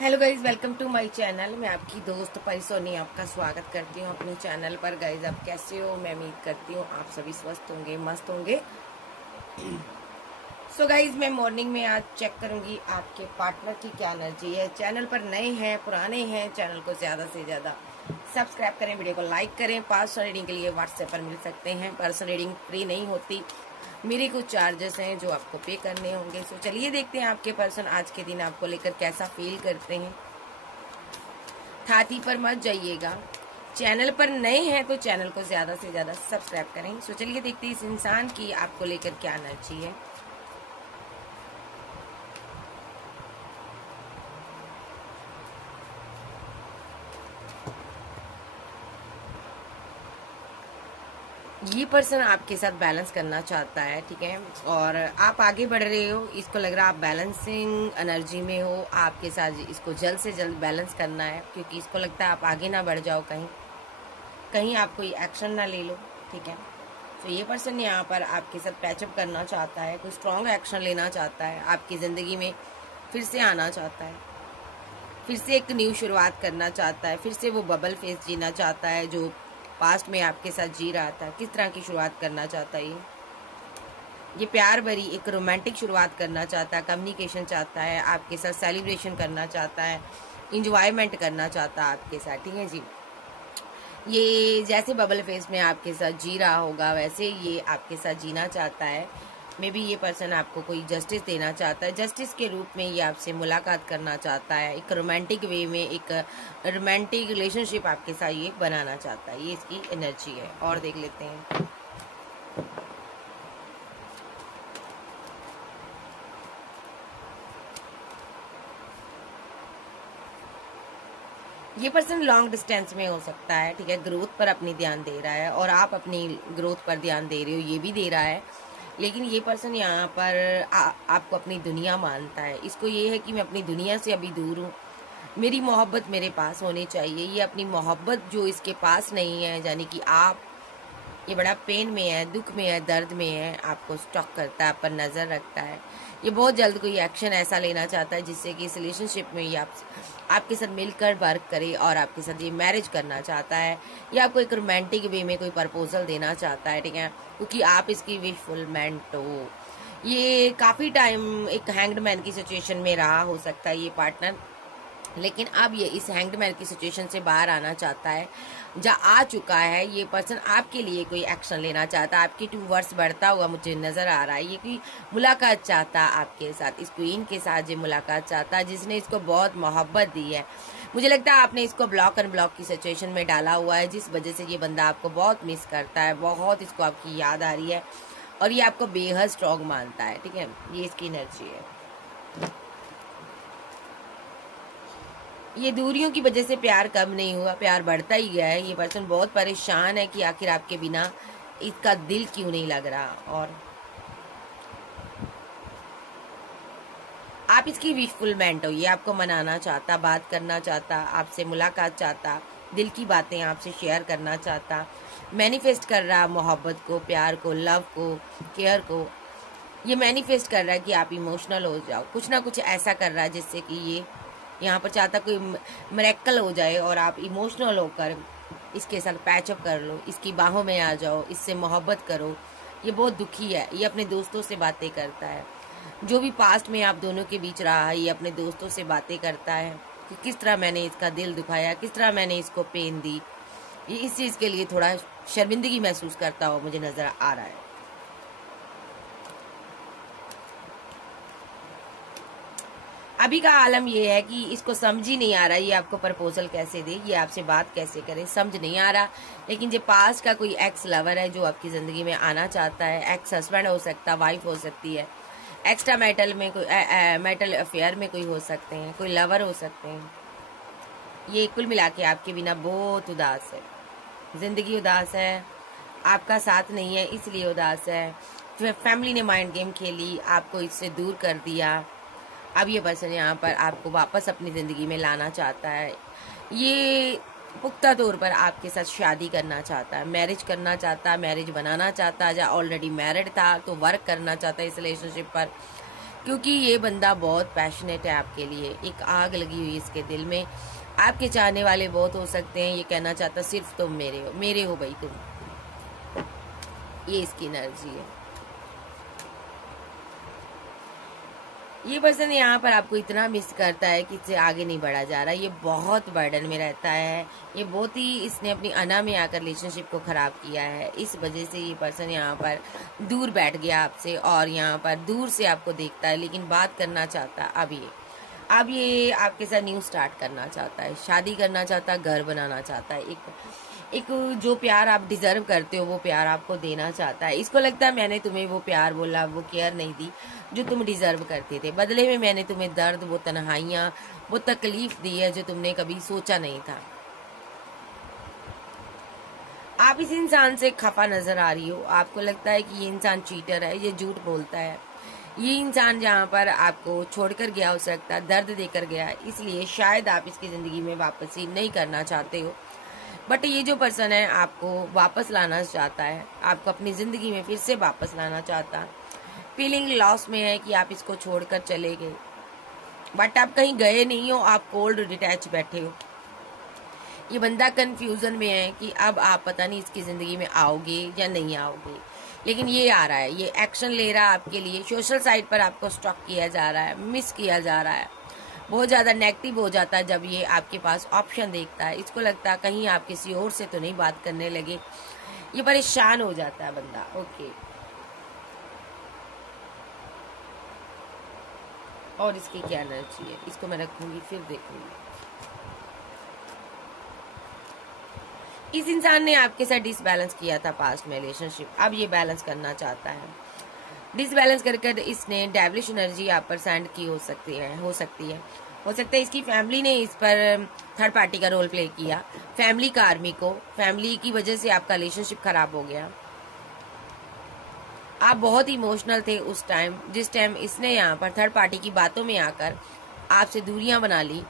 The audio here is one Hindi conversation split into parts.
Hello guys, welcome to my channel. मैं आपकी दोस्त परिसोनी आपका स्वागत करती हूँ अपने चैनल पर। गाइज, आप कैसे हो? मैं उम्मीद करती हूँ आप सभी स्वस्थ होंगे, मस्त होंगे। सो गाइज, मैं मॉर्निंग में आज चेक करूंगी आपके पार्टनर की क्या एनर्जी है। चैनल पर नए हैं, पुराने हैं, चैनल को ज्यादा से ज्यादा सब्सक्राइब करें, वीडियो को लाइक करें। पर्सनल रीडिंग के लिए व्हाट्सएप पर मिल सकते हैं। पर्सनल रीडिंग फ्री नहीं होती, मेरे कुछ चार्जेस हैं जो आपको पे करने होंगे। सो चलिए देखते हैं आपके पर्सन आज के दिन आपको लेकर कैसा फील करते हैं। थाती पर मत जाइएगा। चैनल पर नए हैं तो चैनल को ज्यादा से ज्यादा सब्सक्राइब करें। सो चलिए देखते हैं इस इंसान की आपको लेकर क्या एनर्जी है। ये पर्सन आपके साथ बैलेंस करना चाहता है, ठीक है, और आप आगे बढ़ रहे हो। इसको लग रहा है आप बैलेंसिंग एनर्जी में हो। आपके साथ इसको जल्द से जल्द बैलेंस करना है, क्योंकि इसको लगता है आप आगे ना बढ़ जाओ, कहीं कहीं आप कोई एक्शन ना ले लो, ठीक है। तो ये पर्सन यहाँ पर आपके साथ पैचअप करना चाहता है, कोई स्ट्रॉन्ग एक्शन लेना चाहता है, आपकी ज़िंदगी में फिर से आना चाहता है, फिर से एक न्यू शुरुआत करना चाहता है, फिर से वो बबल फेस जीना चाहता है जो पास्ट में आपके साथ जी रहा था। किस तरह की शुरुआत करना चाहता है ये प्यार भरी एक रोमांटिक शुरुआत करना चाहता है, कम्युनिकेशन चाहता है, आपके साथ सेलिब्रेशन करना चाहता है, इंजॉयमेंट करना चाहता है आपके साथ, ठीक है जी। ये जैसे बबल फेस में आपके साथ जी रहा होगा वैसे ये आपके साथ जीना चाहता है। मे बी ये पर्सन आपको कोई जस्टिस देना चाहता है। जस्टिस के रूप में ये आपसे मुलाकात करना चाहता है, एक रोमांटिक वे में एक रोमांटिक रिलेशनशिप आपके साथ ये बनाना चाहता है। ये इसकी एनर्जी है। और देख लेते हैं। ये पर्सन लॉन्ग डिस्टेंस में हो सकता है, ठीक है, ग्रोथ पर अपनी ध्यान दे रहा है और आप अपनी ग्रोथ पर ध्यान दे रहे हो, ये भी दे रहा है। लेकिन ये पर्सन यहाँ पर आपको अपनी दुनिया मानता है। इसको ये है कि मैं अपनी दुनिया से अभी दूर हूँ, मेरी मोहब्बत मेरे पास होनी चाहिए। ये अपनी मोहब्बत जो इसके पास नहीं है, यानी कि आप, ये बड़ा पेन में है, दुख में है, दर्द में है, आपको स्टॉक करता है, आप पर नजर रखता है। ये बहुत जल्द कोई एक्शन ऐसा लेना चाहता है जिससे कि इस रिलेशनशिप में ये आपके साथ मिलकर वर्क करे और आपके साथ ये मैरिज करना चाहता है, या आपको एक रोमांटिक वे में कोई प्रपोजल देना चाहता है, ठीक है, क्योंकि आप इसकी विशफुलमेंट हो। ये काफी टाइम एक हैंग्ड मैन की सिचुएशन में रहा हो सकता है ये पार्टनर, लेकिन अब ये इस हैंग्ड मैन की सिचुएशन से बाहर आना चाहता है, जहाँ आ चुका है। ये पर्सन आपके लिए कोई एक्शन लेना चाहता है, आपकी 2 वर्ष बढ़ता हुआ मुझे नजर आ रहा है। ये कोई मुलाकात चाहता है आपके साथ, इस क्वीन के साथ ये मुलाकात चाहता है जिसने इसको बहुत मोहब्बत दी है। मुझे लगता है आपने इसको ब्लॉक एंड ब्लॉक की सिचुएशन में डाला हुआ है, जिस वजह से ये बंदा आपको बहुत मिस करता है, बहुत इसको आपकी याद आ रही है और ये आपको बेहद स्ट्रॉन्ग मानता है, ठीक है। ये इसकी एनर्जी है। ये दूरियों की वजह से प्यार कम नहीं हुआ, प्यार बढ़ता ही गया है। ये पर्सन बहुत परेशान है कि आखिर आपके बिना इसका दिल क्यों नहीं लग रहा, और आप इसकी विशफुलमेंट हो। ये आपको मनाना चाहता, बात करना चाहता, आपसे मुलाकात चाहता, दिल की बातें आपसे शेयर करना चाहता, मैनिफेस्ट कर रहा मोहब्बत को, प्यार को, लव को, केयर को। ये मैनिफेस्ट कर रहा है कि आप इमोशनल हो जाओ, कुछ ना कुछ ऐसा कर रहा है जिससे कि ये यहाँ पर चाहता कोई मिरेकल हो जाए और आप इमोशनल होकर इसके साथ पैचअप कर लो, इसकी बाहों में आ जाओ, इससे मोहब्बत करो। ये बहुत दुखी है। ये अपने दोस्तों से बातें करता है, जो भी पास्ट में आप दोनों के बीच रहा है, ये अपने दोस्तों से बातें करता है कि किस तरह मैंने इसका दिल दुखाया, किस तरह मैंने इसको पेन दी। ये इस चीज़ के लिए थोड़ा शर्मिंदगी महसूस करता हुआ मुझे नजर आ रहा है। अभी का आलम ये है कि इसको समझ ही नहीं आ रहा ये आपको प्रपोजल कैसे दे, ये आपसे बात कैसे करे, समझ नहीं आ रहा। लेकिन जो पास का कोई एक्स लवर है जो आपकी जिंदगी में आना चाहता है, एक्स हस्बैंड हो सकता है, वाइफ हो सकती है, एक्स्ट्रा मैटल में कोई मैटल अफेयर में कोई हो सकते हैं, कोई लवर हो सकते हैं। ये कुल मिला के आपके बिना बहुत उदास है, जिंदगी उदास है, आपका साथ नहीं है इसलिए उदास है। फैमिली ने माइंड गेम खेली, आपको इससे दूर कर दिया। अब ये पर्सन यहाँ पर आपको वापस अपनी ज़िंदगी में लाना चाहता है। ये पुख्ता तौर पर आपके साथ शादी करना चाहता है, मैरिज करना चाहता है, मैरिज बनाना चाहता है, या ऑलरेडी मैरिड था तो वर्क करना चाहता है इस रिलेशनशिप पर। क्योंकि ये बंदा बहुत पैशनेट है आपके लिए, एक आग लगी हुई है इसके दिल में। आपके चाहने वाले बहुत हो सकते हैं, ये कहना चाहता सिर्फ तुम मेरे हो भाई तुम। ये इसकी एनर्जी है। ये पर्सन यहाँ पर आपको इतना मिस करता है कि इससे आगे नहीं बढ़ा जा रहा। ये बहुत बर्डन में रहता है, ये बहुत ही इसने अपनी अना में आकर रिलेशनशिप को खराब किया है। इस वजह से ये पर्सन यहाँ पर दूर बैठ गया आपसे और यहाँ पर दूर से आपको देखता है, लेकिन बात करना चाहता है। अब ये आपके साथ न्यू स्टार्ट करना चाहता है, शादी करना चाहता है, घर बनाना चाहता है। एक जो प्यार आप डिजर्व करते हो वो प्यार आपको देना चाहता है। इसको लगता है मैंने तुम्हें वो प्यार बोला, वो केयर नहीं दी जो तुम डिजर्व करते थे। बदले में मैंने तुम्हें दर्द, वो तन्हाइयाँ, वो तकलीफ दी है जो तुमने कभी सोचा नहीं था। आप इस इंसान से खफा नजर आ रही हो। आपको लगता है कि ये इंसान चीटर है, ये झूठ बोलता है। ये इंसान जहाँ पर आपको छोड़कर गया हो सकता है, दर्द देकर गया, इसलिए शायद आप इसकी जिंदगी में वापसी नहीं करना चाहते हो। बट ये जो पर्सन है आपको वापस लाना चाहता है, आपको अपनी जिंदगी में फिर से वापस लाना चाहता है। फीलिंग लॉस में है कि आप इसको छोड़कर चले गए, बट आप कहीं गए नहीं हो, आप कोल्ड डिटैच बैठे हो। ये बंदा कंफ्यूजन में है कि अब आप पता नहीं इसकी जिंदगी में आओगे या नहीं आओगे, लेकिन ये आ रहा है, ये एक्शन ले रहा है आपके लिए। सोशल साइट पर आपको स्टॉक किया जा रहा है, मिस किया जा रहा है, बहुत ज्यादा नेगेटिव हो जाता है जब ये आपके पास ऑप्शन देखता है। इसको लगता है कहीं आप किसी और से तो नहीं बात करने लगे, ये परेशान हो जाता है बंदा। ओके, और इसकी क्या एनर्जी है इसको मैं रखूंगी, फिर देखूंगी। इस इंसान ने आपके साथ डिसबैलेंस किया था पास्ट में रिलेशनशिप, अब ये बैलेंस करना चाहता है। डिसबैलेंस कर इसने डेविलिश एनर्जी आप पर सेंड की हो सकती है इसकी फैमिली ने इस पर थर्ड पार्टी का रोल प्ले किया। फैमिली का आर्मी को, फैमिली की वजह से आपका रिलेशनशिप खराब हो गया। आप बहुत इमोशनल थे उस टाइम, जिस टाइम इसने यहाँ पर थर्ड पार्टी की बातों में आकर आपसे दूरियां बना ली,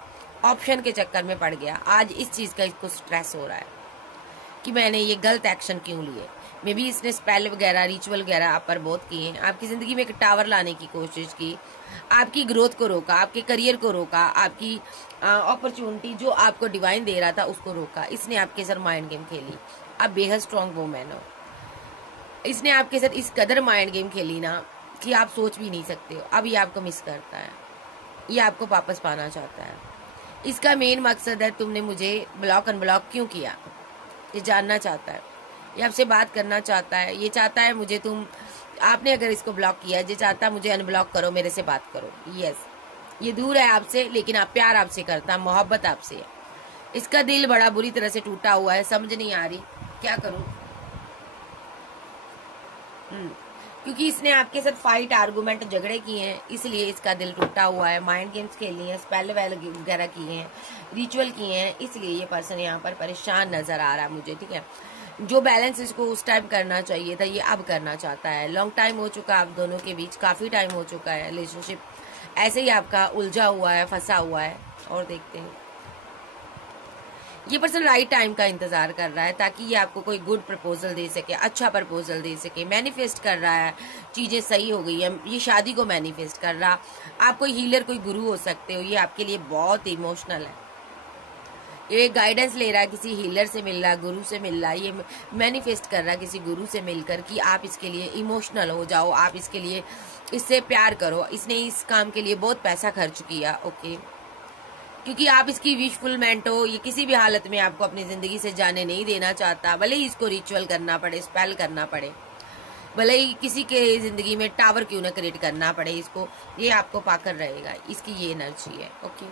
ऑप्शन के चक्कर में पड़ गया। आज इस चीज का इसको स्ट्रेस हो रहा है कि मैंने ये गलत एक्शन क्यों लिए। मे बी इसने स्पेल वगैरह, रिचुअल वगैरह आप पर बहुत किए हैं। आपकी जिंदगी में एक टावर लाने की कोशिश की, आपकी ग्रोथ को रोका, आपके करियर को रोका, आपकी अपॉर्चुनिटी जो आपको डिवाइन दे रहा था उसको रोका। इसने आपके साथ माइंड गेम खेली। आप बेहद स्ट्रांग वुमेन हो। इसने आपके साथ इस कदर माइंड गेम खेली ना कि आप सोच भी नहीं सकते हो। अब ये आपको मिस करता है, ये आपको वापस पाना चाहता है। इसका मेन मकसद है तुमने मुझे ब्लॉक अनब्लॉक क्यों किया, ये जानना चाहता है। ये आपसे बात करना चाहता है, ये चाहता है मुझे आपने अगर इसको ब्लॉक किया, ये चाहता है मुझे अनब्लॉक करो, मेरे से बात करो। यस, ये दूर है आपसे, लेकिन आप प्यार आपसे करता है, मोहब्बत आपसे है। इसका दिल बड़ा बुरी तरह से टूटा हुआ है, समझ नहीं आ रही क्या करूं। क्योंकि इसने आपके साथ फाइट, आर्गुमेंट, झगड़े किए हैं, इसलिए इसका दिल टूटा हुआ है। माइंड गेम्स खेली है, स्पेल वगैरह किए हैं, रिचुअल किए हैं, इसलिए ये पर्सन यहाँ पर परेशान नजर आ रहा है मुझे। ठीक है, जो बैलेंस इसको उस टाइम करना चाहिए था ये अब करना चाहता है। लॉन्ग टाइम हो चुका है आप दोनों के बीच, काफी टाइम हो चुका है, रिलेशनशिप ऐसे ही आपका उलझा हुआ है, फंसा हुआ है। और देखते हैं, ये पर्सन राइट टाइम का इंतजार कर रहा है ताकि ये आपको कोई गुड प्रपोजल दे सके, अच्छा प्रपोजल दे सके। मैनिफेस्ट कर रहा है, चीजें सही हो गई है, ये शादी को मैनिफेस्ट कर रहा। आप कोई हीलर, कोई गुरु हो सकते हो, ये आपके लिए बहुत इमोशनल है। ये गाइडेंस ले रहा है, किसी हीलर से मिल रहा है, गुरु से मिल रहा है। ये मैनिफेस्ट कर रहा है किसी गुरु से मिलकर कि आप इसके लिए इमोशनल हो जाओ, आप इसके लिए इससे प्यार करो। इसने इस काम के लिए बहुत पैसा खर्च किया। ओके, क्योंकि आप इसकी विशफुलमेंट हो, ये किसी भी हालत में आपको अपनी जिंदगी से जाने नहीं देना चाहता। भले ही इसको रिचुअल करना पड़े, स्पेल करना पड़े, भले ही किसी के जिंदगी में टावर क्यों ना क्रिएट करना पड़े इसको, ये आपको पाकर रहेगा। इसकी ये एनर्जी है। ओके,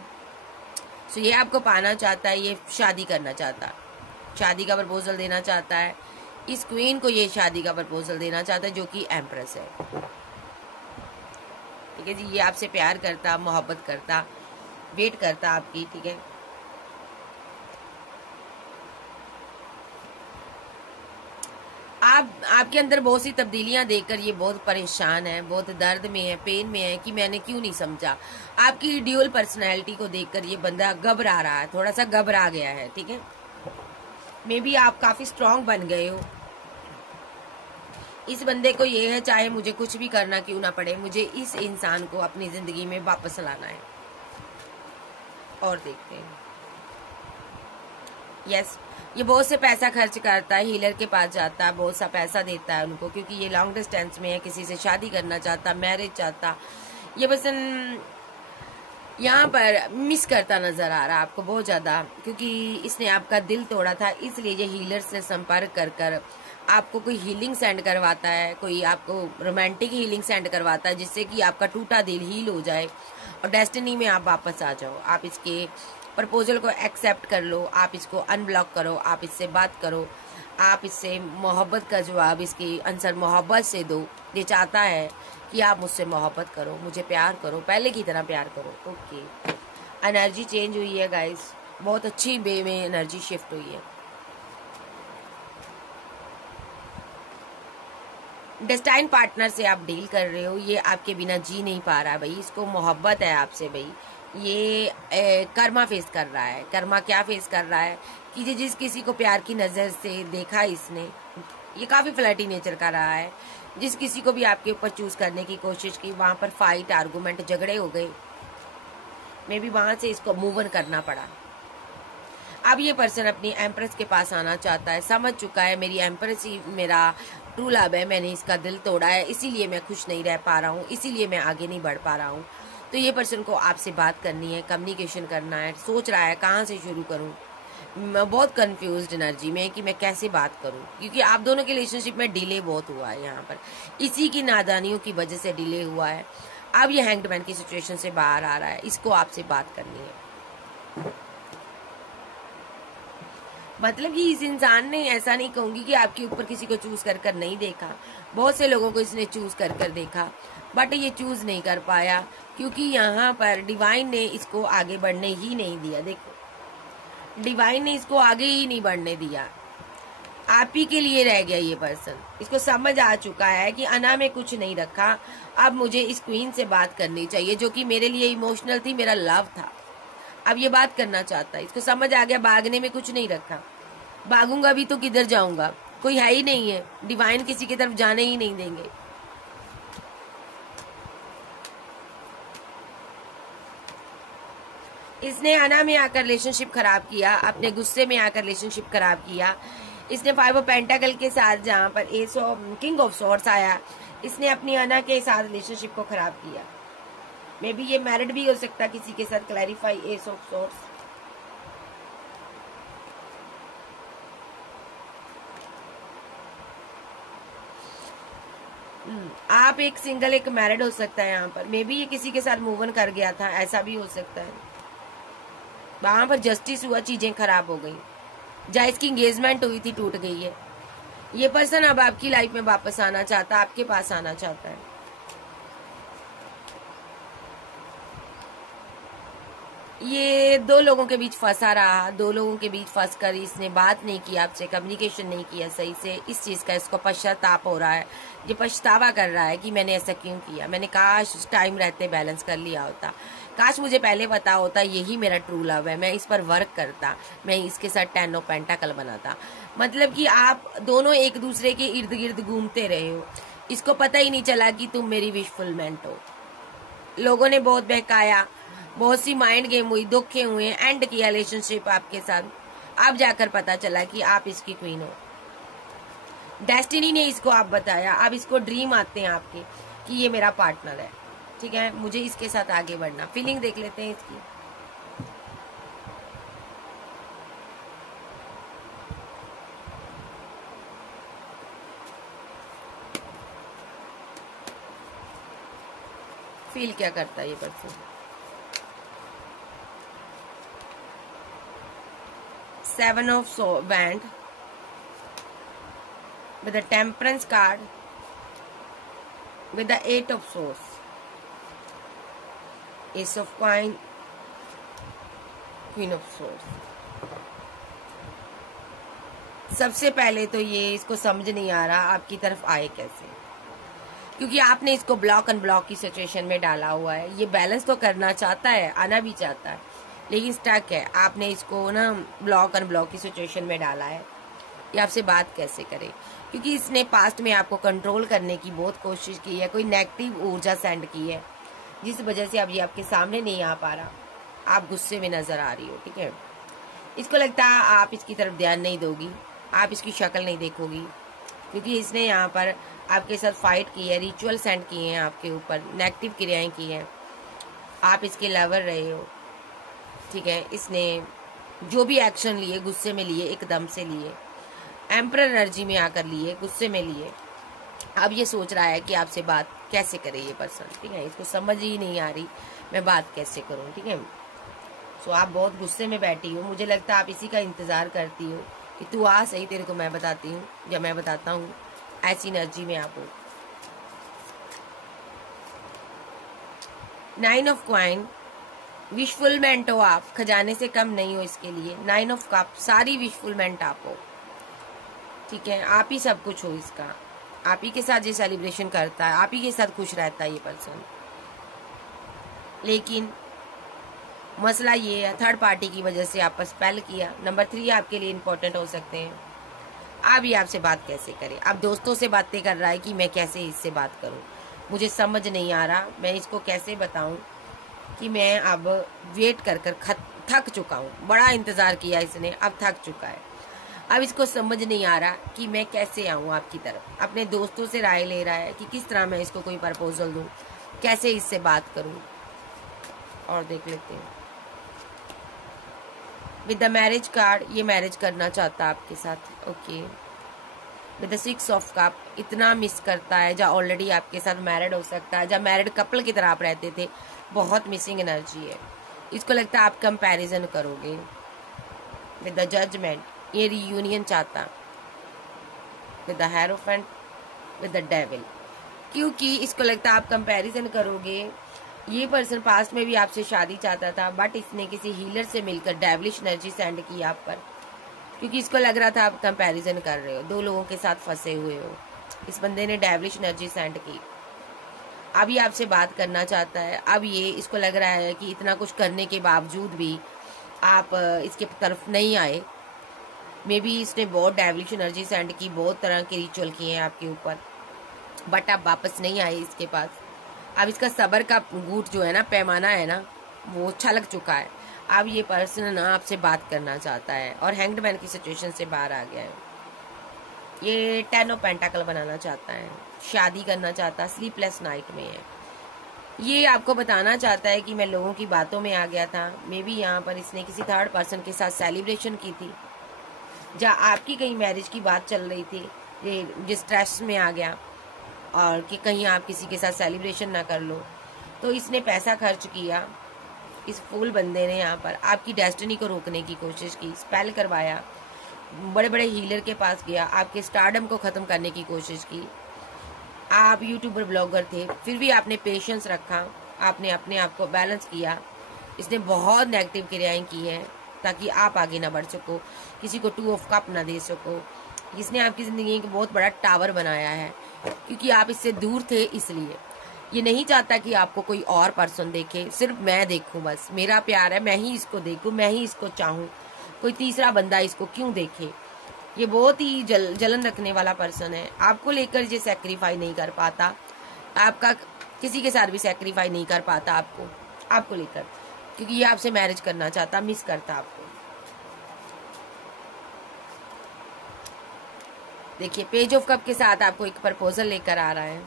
सो ये आपको पाना चाहता है, ये शादी करना चाहता है, शादी का प्रपोजल देना चाहता है। इस क्वीन को ये शादी का प्रपोजल देना चाहता है जो कि एम्प्रेस है। ठीक है जी, ये आपसे प्यार करता, मोहब्बत करता, वेट करता आपकी। ठीक है, आपके अंदर बहुत सी तब्दीलियां देखकर ये बहुत परेशान है, बहुत दर्द में है, पेन में है कि मैंने क्यों नहीं समझा। आपकी ड्यूअल पर्सनैलिटी को देखकर ये बंदा घबरा रहा है, थोड़ा सा घबरा गया है। ठीक है, मे बी आप काफी स्ट्रांग बन गए हो, इस बंदे को ये है, चाहे मुझे कुछ भी करना क्यों ना पड़े, मुझे इस इंसान को अपनी जिंदगी में वापस लाना है। और देखते हैं। यस, ये बहुत से पैसा खर्च करता है, हीलर के पास जाता है, बहुत सा पैसा देता है उनको, क्योंकि ये लॉन्ग डिस्टेंस में है, किसी से शादी करना चाहता, मैरिज चाहता। ये बस यहाँ पर मिस करता नजर आ रहा है आपको बहुत ज्यादा, क्योंकि इसने आपका दिल तोड़ा था। इसलिए ये हीलर से संपर्क कर कर आपको कोई हीलिंग सेंड करवाता है, कोई आपको रोमांटिक हीलिंग सेंड करवाता है, जिससे कि आपका टूटा दिल हील हो जाए और डेस्टिनी में आप वापस आ जाओ। आप इसके प्रपोजल को एक्सेप्ट कर लो, आप इसको अनब्लॉक करो, आप इससे बात करो, आप इससे मोहब्बत का जवाब इसकी आंसर मोहब्बत से दो। ये चाहता है कि आप मुझसे मोहब्बत करो, मुझे प्यार करो, पहले की तरह प्यार करो। ओके, एनर्जी चेंज हुई है गाइस, बहुत अच्छी वे में एनर्जी शिफ्ट हुई है। डेस्टाइन पार्टनर से आप डील कर रहे हो, ये आपके बिना जी नहीं पा रहा भाई, इसको मोहब्बत है आपसे भाई। ये कर्मा फेस कर रहा है। कर्मा क्या फेस कर रहा है कि जिस किसी को प्यार की नजर से देखा इसने, ये काफी फ्लर्टी नेचर का रहा है। जिस किसी को भी आपके ऊपर चूज करने की कोशिश की, वहां पर फाइट, आर्गुमेंट, झगड़े हो गए, मे बी वहां से इसको मूव ऑन करना पड़ा। अब ये पर्सन अपनी एम्प्रेस के पास आना चाहता है, समझ चुका है मेरी एम्प्रेस ही मेरा ट्रू लव है, मैंने इसका दिल तोड़ा है, इसीलिए मैं खुश नहीं रह पा रहा हूँ, इसीलिए मैं आगे नहीं बढ़ पा रहा हूँ। तो ये पर्सन को आपसे बात करनी है, कम्युनिकेशन करना है, सोच रहा है कहाँ से शुरू करूँ। मैं बहुत कंफ्यूज्ड एनर्जी में कि मैं कैसे बात करूं, क्योंकि आप दोनों के रिलेशनशिप में डिले बहुत हुआ है यहाँ पर, इसी की नादानियों की वजह से डिले हुआ है। अब ये हैंग्ड मैन की सिचुएशन से बाहर आ रहा है, इसको आपसे बात करनी है। मतलब कि इस इंसान ने, ऐसा नहीं कहूंगी कि आपके ऊपर किसी को चूज कर कर नहीं देखा, बहुत से लोगों को इसने चूज कर कर देखा, बट ये चूज नहीं कर पाया, क्योंकि यहाँ पर डिवाइन ने इसको आगे बढ़ने ही नहीं दिया। देखो, डिवाइन ने इसको आगे ही नहीं बढ़ने दिया, आप ही के लिए रह गया ये पर्सन। इसको समझ आ चुका है कि अना में कुछ नहीं रखा, अब मुझे इस क्वीन से बात करनी चाहिए, जो कि मेरे लिए इमोशनल थी, मेरा लव था। अब ये बात करना चाहता है, इसको समझ आ गया भागने में कुछ नहीं रखा, भागूंगा भी तो किधर जाऊंगा, कोई है ही नहीं है, डिवाइन किसी की तरफ जाने ही नहीं देंगे। इसने अना में आकर रिलेशनशिप खराब किया, अपने गुस्से में आकर रिलेशनशिप खराब किया। इसने 5 ऑफ पेंटाकल के साथ, जहां पर S of king of swords आया, इसने अपनी अना के साथ रिलेशनशिप को खराब किया। मे बी ये मैरिड भी हो सकता है किसी के साथ। Clarify S of swords. आप एक सिंगल, एक मैरिड हो सकता है यहाँ पर। मे बी ये किसी के साथ मूव ऑन कर गया था, ऐसा भी हो सकता है। वहां पर जस्टिस हुआ, चीजें खराब हो गई, जहाँ इसकी एंगेजमेंट हुई थी टूट गई है। ये पर्सन अब आपकी लाइफ में वापस आना चाहता है, आपके पास आना चाहता है। ये दो लोगों के बीच फंसा रहा, दो लोगों के बीच फंस कर इसने बात नहीं की आपसे, कम्युनिकेशन नहीं किया सही से। इस चीज का इसको पश्चाताप हो रहा है, ये पछतावा कर रहा है कि मैंने ऐसा क्यों किया, मैंने काश टाइम रहते बैलेंस कर लिया होता, काश मुझे पहले पता होता यही मेरा ट्रू लव है, मैं इस पर वर्क करता, मैं इसके साथ 10 ऑफ पेंटाकल बनाता। मतलब कि आप दोनों एक दूसरे के इर्द गिर्द घूमते रहे हो, इसको पता ही नहीं चला कि तुम मेरी विशफुलमेंट हो। लोगों ने बहुत बहकाया, बहुत सी माइंड गेम हुई, धोखे हुए, एंड किया रिलेशनशिप आपके साथ। अब जाकर पता चला कि आप इसकी क्वीन हो। डेस्टिनी ने इसको आप बताया, अब इसको ड्रीम आते हैं आपके कि ये मेरा पार्टनर है, ठीक है, मुझे इसके साथ आगे बढ़ना। फीलिंग देख लेते हैं इसकी। फील क्या करता है ये person. Seven of band with the temperance card, with the 8 of swords, ace of coin, queen of swords। सबसे पहले तो ये इसको समझ नहीं आ रहा आपकी तरफ आए कैसे, क्योंकि आपने इसको ब्लॉक अनब्लॉक की सिचुएशन में डाला हुआ है। ये बैलेंस तो करना चाहता है, आना भी चाहता है, लेकिन स्टक है। आपने इसको ना ब्लॉक अनब्लॉक की सिचुएशन में डाला है। ये आपसे बात कैसे करे, क्योंकि इसने पास्ट में आपको कंट्रोल करने की बहुत कोशिश की है, कोई नेगेटिव ऊर्जा सेंड की है, जिस वजह से अब ये आपके सामने नहीं आ पा रहा, आप गुस्से में नजर आ रही हो। ठीक है, इसको लगता है आप इसकी तरफ ध्यान नहीं दोगी, आप इसकी शक्ल नहीं देखोगी, क्योंकि इसने यहाँ पर आपके साथ फाइट की है, रिचुअल सेंड किए हैं आपके ऊपर, नेगेटिव क्रियाएं की हैं, आप इसके लवर रहे हो। ठीक है, इसने जो भी एक्शन लिए गुस्से में लिए, एकदम से लिए, एम्परर एनर्जी में आकर लिए, गुस्से में लिए। अब ये सोच रहा है कि आपसे बात कैसे करे ये पर्सन। ठीक है, इसको समझ ही नहीं आ रही मैं बात कैसे करूं। ठीक है, सो आप बहुत गुस्से में बैठी हो, मुझे लगता है आप इसी का इंतजार करती हो कि तू आ सही, तेरे को मैं बताती हूँ या मैं बताता हूँ। ऐसी एनर्जी में आप हो। 9 ऑफ कॉइन, विशफुलमेंट हो आप, खजाने से कम नहीं हो इसके लिए। 9 ऑफ कप, सारी विशफुलमेंट आप हो। ठीक है, आप ही सब कुछ हो इसका, आप ही के साथ ये सेलिब्रेशन करता है, आप ही के साथ खुश रहता है ये पर्सन। लेकिन मसला ये है, थर्ड पार्टी की वजह से आप पर स्पेल किया। नंबर 3 आपके लिए इम्पोर्टेंट हो सकते हैं। अब ये आपसे बात कैसे करे, अब दोस्तों से बातें कर रहा है कि मैं कैसे इससे बात करूं, मुझे समझ नहीं आ रहा, मैं इसको कैसे बताऊं कि मैं अब वेट कर कर थक चुका हूं, बड़ा इंतजार किया इसने, अब थक चुका है। अब इसको समझ नहीं आ रहा कि मैं कैसे आऊं आपकी तरफ। अपने दोस्तों से राय ले रहा है कि किस तरह मैं इसको कोई प्रपोजल दूं, कैसे इससे बात करूं। और देख लेते हैं विद द मैरिज कार्ड, ये मैरिज करना चाहता है आपके साथ। Okay, with the 6 of cup, इतना मिस करता है, जहाँ ऑलरेडी आपके साथ मैरिड हो सकता है, जहाँ मैरिड कपल की तरह आप रहते थे, बहुत मिसिंग एनर्जी है। इसको लगता है आप कंपैरिजन करोगे। विद द जजमेंट, ये रियूनियन चाहता। With the hierophant, with the devil, क्योंकि इसको लगता है आप कंपैरिजन करोगे। ये पर्सन पास्ट में भी आपसे शादी चाहता था, बट इसने किसी हीलर से मिलकर डेविलिश एनर्जी सेंड की आप पर, क्योंकि इसको लग रहा था आप कंपैरिजन कर रहे हो, 2 लोगों के साथ फंसे हुए हो। इस बंदे ने डेविलिश एनर्जी सेंड की। अब ये आपसे बात करना चाहता है। अब ये इसको लग रहा है कि इतना कुछ करने के बावजूद भी आप इसके तरफ नहीं आए। मे बी इसने बहुत डेविलिश एनर्जी सेंड की, बहुत तरह के रिचुअल किए हैं आपके ऊपर, बट आप वापस नहीं आए इसके पास। अब इसका सब्र का घूंट जो है ना, पैमाना है ना, वो छलक चुका है। अब ये पर्सन ना आपसे बात करना चाहता है और हैंग्ड मैन की सिचुएशन से बाहर आ गया है। ये 10 ऑफ पेंटाकल बनाना चाहता है, शादी करना चाहता है, स्लीपलेस नाइट में है। ये आपको बताना चाहता है कि मैं लोगों की बातों में आ गया था। मे बी यहाँ पर इसने किसी थर्ड पर्सन के साथ सेलिब्रेशन की थी, जहाँ आपकी कहीं मैरिज की बात चल रही थी, ये जिस स्ट्रेस में आ गया और कि कहीं आप किसी के साथ सेलिब्रेशन ना कर लो, तो इसने पैसा खर्च किया। इस फूल बंदे ने यहाँ पर आपकी डेस्टिनी को रोकने की कोशिश की, स्पेल करवाया, बड़े बड़े हीलर के पास गया, आपके स्टारडम को खत्म करने की कोशिश की। आप यूट्यूबर ब्लॉगर थे, फिर भी आपने पेशेंस रखा, आपने अपने आप को बैलेंस किया। इसने बहुत नेगेटिव क्रियाएं की हैं ताकि आप आगे ना बढ़ सको, किसी को 2 ऑफ कप ना दे सको। इसने आपकी जिंदगी का बहुत बड़ा टावर बनाया है, क्योंकि आप इससे दूर थे। इसलिए ये नहीं चाहता कि आपको कोई और पर्सन देखे, सिर्फ मैं देखूं, बस मेरा प्यार है, मैं ही इसको देखूं, मैं ही इसको चाहूं, कोई तीसरा बंदा इसको क्यों देखे। ये बहुत ही जलन रखने वाला पर्सन है। आपको लेकर ये सेक्रीफाई नहीं कर पाता, आपका किसी के साथ भी सेक्रीफाई नहीं कर पाता आपको लेकर, क्योंकि ये आपसे मैरिज करना चाहता, मिस करता आपको। देखिए, पेज ऑफ कप के साथ आपको एक प्रपोजल लेकर आ रहा है।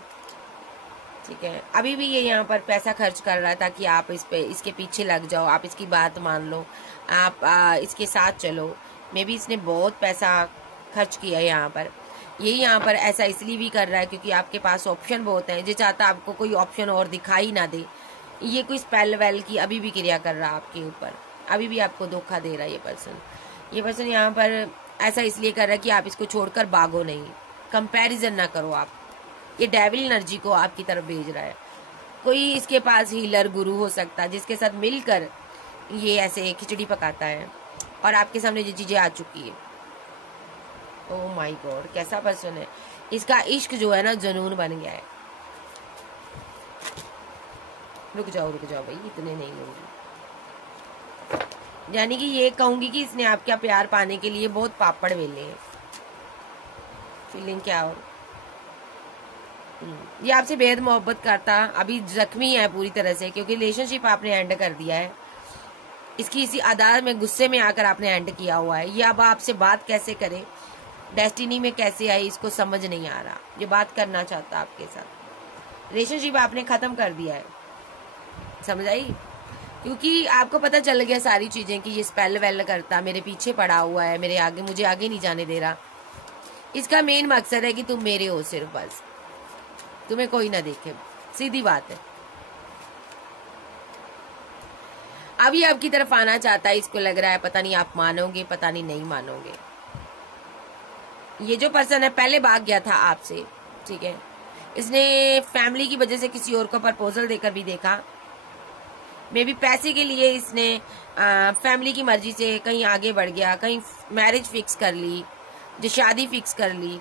ठीक है, अभी भी ये यहाँ पर पैसा खर्च कर रहा है ताकि आप इसके पीछे लग जाओ, आप इसकी बात मान लो, आप इसके साथ चलो। मे बी इसने बहुत पैसा खर्च किया है यहाँ पर। ये यहाँ पर ऐसा इसलिए भी कर रहा है क्योंकि आपके पास ऑप्शन बहुत हैं, जो चाहता आपको कोई ऑप्शन और दिखाई ना दे। ये कोई स्पेल वेल की अभी भी क्रिया कर रहा है आपके ऊपर, अभी भी आपको धोखा दे रहा है ये पर्सन यहाँ पर ऐसा इसलिए कर रहा है कि आप इसको छोड़कर भागो नहीं, कंपैरिजन ना करो आप। ये डेविल एनर्जी को आपकी तरफ भेज रहा है। कोई इसके पास हीलर गुरु हो सकता है जिसके साथ मिलकर ये ऐसे खिचड़ी पकाता है और आपके सामने ये चीजें आ चुकी है। ओह माय गॉड, कैसा पर्सन है। इसका इश्क जो है ना जुनून बन गया है। रुक जाओ भाई, इतने नहीं लूंगी। यानी कि ये कहूंगी कि इसने आपका प्यार पाने के लिए बहुत पापड़ बेले हैं। फीलिंग क्या हो? ये आपसे बेहद मोहब्बत करता, अभी जख्मी है पूरी तरह से, क्योंकि रिलेशनशिप आपने एंड कर दिया है। इसकी इसी अदालत में गुस्से में आकर आपने एंड किया हुआ है। ये अब आपसे बात कैसे करे, डेस्टिनी में कैसे आई, इसको समझ नहीं आ रहा। ये बात करना चाहता आपके साथ, रिलेशनशिप आपने खत्म कर दिया है, समझ आई? क्योंकि आपको पता चल गया सारी चीजें कि ये स्पेल वेल करता, मेरे पीछे पड़ा हुआ है, मेरे आगे, मुझे आगे नहीं जाने दे रहा। इसका मेन मकसद है कि तुम मेरे हो सिर्फ, बस तुम्हें कोई ना देखे, सीधी बात है। अब ये आपकी तरफ आना चाहता है, इसको लग रहा है पता नहीं आप मानोगे, पता नहीं मानोगे। ये जो पर्सन है पहले भाग गया था आपसे, ठीक है। इसने फैमिली की वजह से किसी और को प्रपोजल देकर भी देखा, मे बी पैसे के लिए इसने फैमिली की मर्जी से कहीं आगे बढ़ गया, कहीं मैरिज फिक्स कर ली, जो शादी फिक्स कर ली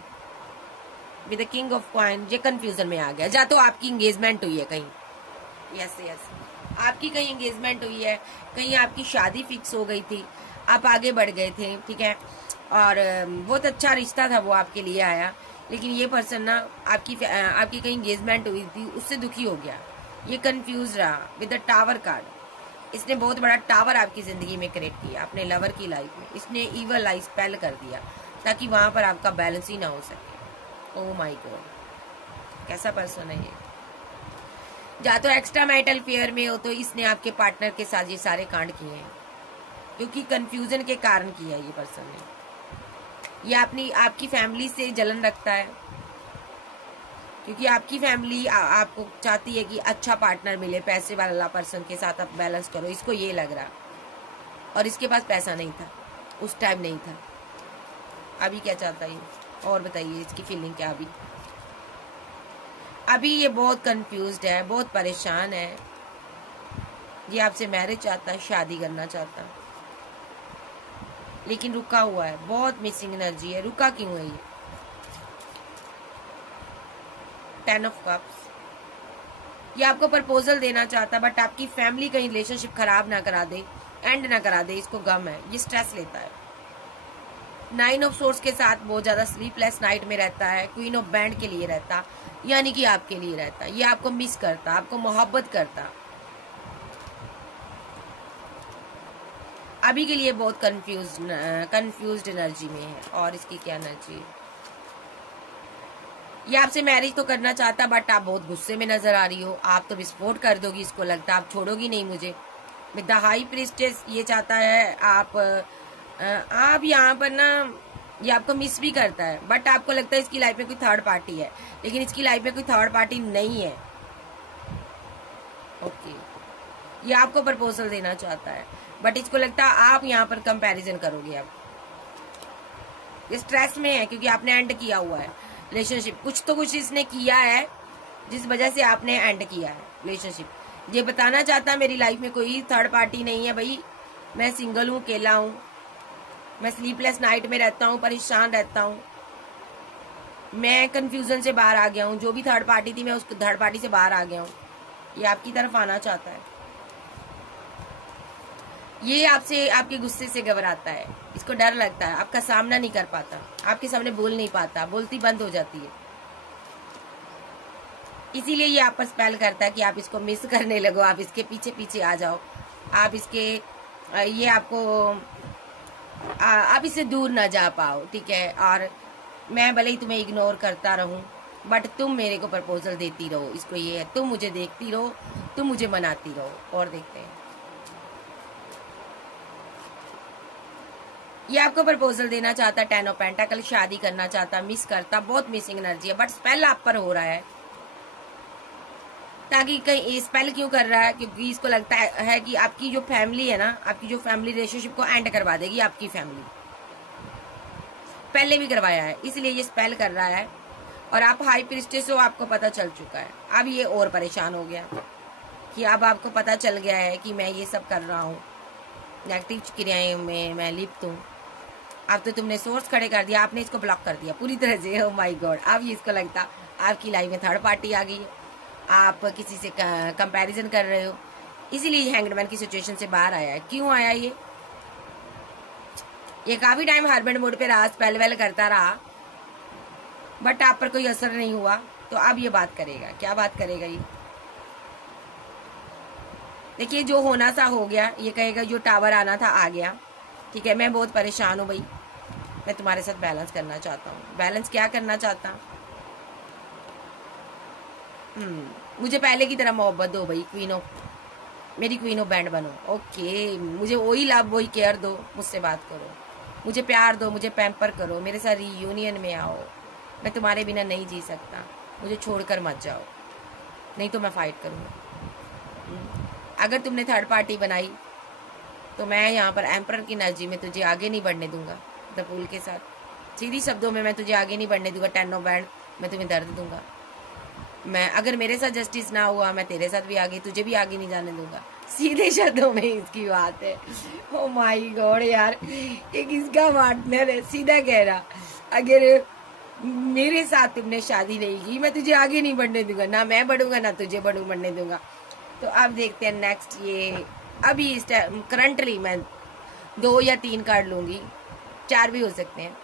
with the king of coin. ये कंफ्यूजन में आ गया। या तो आपकी एंगेजमेंट हुई है कहीं, यस आपकी कहीं एंगेजमेंट हुई है, कहीं आपकी शादी फिक्स हो गई थी, आप आगे बढ़ गए थे, ठीक है, और बहुत अच्छा रिश्ता था वो आपके लिए आया। लेकिन ये पर्सन ना आपकी कहीं एंगेजमेंट हुई थी, उससे दुखी हो गया, ये कंफ्यूज रहा विद द टावर कार्ड। इसने बहुत बड़ा टावर आपकी जिंदगी में क्रिएट किया, अपने लवर की लाइफ में। इसने ईवल आई स्पेल कर दिया ताकि वहां पर आपका बैलेंस ही ना हो सके। ओह माय गॉड, कैसा पर्सन है ये? या तो एक्स्ट्रा मैरिटल फेयर में हो तो इसने आपके पार्टनर के साथ ये सारे कांड किए हैं, क्योंकि कंफ्यूजन के कारण किया है ये पर्सन ने। ये आपकी फैमिली से जलन रखता है, क्योंकि आपकी फैमिली आपको चाहती है कि अच्छा पार्टनर मिले, पैसे वाला पर्सन के साथ आप बैलेंस करो, इसको ये लग रहा। और इसके पास पैसा नहीं था, उस टाइम नहीं था। अभी क्या चाहता है? और बताइए इसकी फीलिंग क्या? अभी ये बहुत कंफ्यूज्ड है, बहुत परेशान है। ये आपसे मैरिज चाहता है, शादी करना चाहता, लेकिन रुका हुआ है, बहुत मिसिंग एनर्जी है। रुका क्यों है ये? 10 ऑफ कप्स। ये आपको प्रपोजल देना चाहता, बट आपकी फैमिली कहीं रिलेशनशिप खराब ना करा दे, एंड ना करा दे, इसको गम है, ये स्ट्रेस लेता है। 9 ऑफ सोर्स के साथ बहुत ज्यादा स्लीपलेस नाइट में रहता है। क्वीन ऑफ बैंड के लिए रहता, यानी कि आपके लिए रहता। ये आपको मिस करता, आपको मोहब्बत करता। अभी के लिए बहुत कंफ्यूज्ड एनर्जी में है। और इसकी क्या एनर्जी है? ये आपसे मैरिज तो करना चाहता, बट आप बहुत गुस्से में नजर आ रही हो। आप तो विस्फोट कर दोगी, इसको लगता आप छोड़ोगी नहीं मुझे। विद द हाई प्रीस्टेस ये चाहता है आप यहाँ पर ना, ये आपको मिस भी करता है, बट आपको लगता है इसकी लाइफ में कोई थर्ड पार्टी है, लेकिन इसकी लाइफ में कोई थर्ड पार्टी नहीं है। ओके, ये आपको प्रपोजल देना चाहता है, बट इसको लगता है आप यहाँ पर कंपैरिजन करोगे। अब ये स्ट्रेस में है, क्योंकि आपने एंड किया हुआ है रिलेशनशिप। कुछ तो कुछ इसने किया है जिस वजह से आपने एंड किया है रिलेशनशिप। ये बताना चाहता है मेरी लाइफ में कोई थर्ड पार्टी नहीं है भाई, मैं सिंगल हूँ, अकेला हूँ, मैं स्लीपलेस नाइट में रहता हूँ, परेशान रहता हूँ, मैं कंफ्यूजन से बाहर आ गया हूँ। जो भी थर्ड पार्टी थी मैं उस थर्ड पार्टी से बाहर आ गया हूँ। ये आपकी तरफ आना चाहता है। ये आपसे, आपके गुस्से से घबराता है, इसको डर लगता है, आपका सामना नहीं कर पाता, आपके सामने बोल नहीं पाता, बोलती बंद हो जाती है। इसीलिए ये आप पर स्पेल करता है कि आप इसको मिस करने लगो, आप इसके पीछे पीछे आ जाओ, आप इसके ये आपको आप इससे दूर ना जा पाओ, ठीक है। और मैं भले ही तुम्हें इग्नोर करता रहूं, बट तुम मेरे को प्रपोजल देती रहो। इसको ये है, तुम मुझे देखती रहो, तुम मुझे मनाती रहो। और देखते हैं, ये आपको प्रपोजल देना चाहता, 10 ऑफ पेंटाकल, शादी करना चाहता, मिस करता, बहुत मिसिंग एनर्जी है, बट स्पेल आप पर हो रहा है। ताकि कहीं स्पेल क्यों कर रहा है? क्योंकि इसको लगता है कि आपकी जो फैमिली है ना, आपकी जो फैमिली रिलेशनशिप को एंड करवा देगी। आपकी फैमिली पहले भी करवाया है, इसलिए ये स्पेल कर रहा है। और आप हाई प्रीस्टेस हो, आपको पता चल चुका है। अब ये और परेशान हो गया कि अब आपको पता चल गया है कि मैं ये सब कर रहा हूँ, नेगेटिव क्रियाएं में मैं लिप्त हूँ। अब तो तुमने सोर्स खड़े कर दिया, आपने इसको ब्लॉक कर दिया पूरी तरह से। ओह माय गॉड, अब ये इसको लगता आपकी लाइफ में थर्ड पार्टी आ गई है, आप किसी से कंपैरिजन कर रहे हो, इसीलिए हैंगडमैन की सिचुएशन से बाहर आया है। क्यों आया ये काफी टाइम हस्बैंड मोड पे रहा, स्पेल वेल करता रहा, बट आप पर कोई असर नहीं हुआ, तो अब ये बात करेगा। क्या बात करेगा ये? देखिए, जो होना सा हो गया। ये कहेगा जो टावर आना था आ गया, ठीक है। मैं बहुत परेशान हूँ भाई, मैं तुम्हारे साथ बैलेंस करना चाहता हूँ। बैलेंस क्या करना चाहता? मुझे पहले की तरह मोहब्बत दो भाई, क्वीन ऑफ, मेरी क्वीन ऑफ बैंड बनो। ओके, मुझे वही लव वही केयर दो, मुझसे बात करो, मुझे प्यार दो, मुझे पैम्पर करो, मेरे साथ रीयूनियन में आओ। मैं तुम्हारे बिना नहीं जी सकता, मुझे छोड़कर मत जाओ, नहीं तो मैं फाइट करूँगा। अगर तुमने थर्ड पार्टी बनाई तो मैं यहाँ पर एम्परर की एनर्जी में तुझे आगे नहीं बढ़ने दूंगा। द फूल के साथ सीधी शब्दों में मैं तुझे आगे नहीं बढ़ने दूंगा। 10 ऑफ बैंड, मैं तुम्हें दर्द दूंगा। मैं, अगर मेरे साथ जस्टिस ना हुआ, मैं तेरे साथ भी आगे, तुझे भी आगे नहीं जाने दूंगा। सीधे शब्दों में इसकी बात है। ओ माय गॉड यार, एक इसका पार्टनर है, सीधा कह रहा, अगर मेरे साथ तुमने शादी नहीं की, मैं तुझे आगे नहीं बढ़ने दूंगा, ना मैं बढ़ूंगा ना तुझे बढ़ने दूंगा। तो अब देखते हैं नेक्स्ट। ये अभी इस टाइम करंटली मैं 2 या 3 कार्ड लूंगी, 4 भी हो सकते हैं।